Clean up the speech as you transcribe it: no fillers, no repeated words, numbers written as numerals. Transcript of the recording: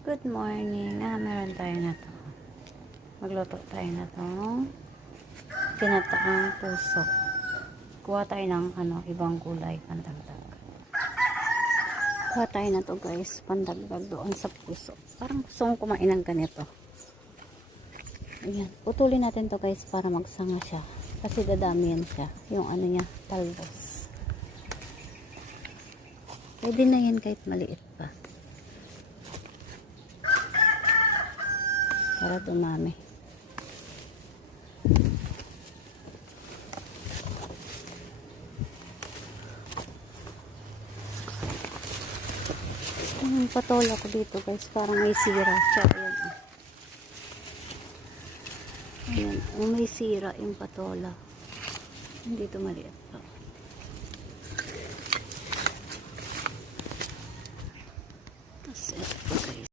Good morning. Meron tayo na to. Magluto tayo na to. Kinataang puso. Kuha tayo ng ibang gulay pandagdag. Kuha tayo na to guys, pandagdag doon sa puso. Parang gusto kong kumain ng ganito. Ayan. Putulin natin to guys para magsanga siya. Kasi dadami yan siya. Yung niya, talbos. Pwede na yan kahit maliit pa. Para dumami. Yung patola ko dito guys, parang may sira siya. Ayan. Ayan. May sira yung patola. Hindi ito maliit pa. Tapos ito guys.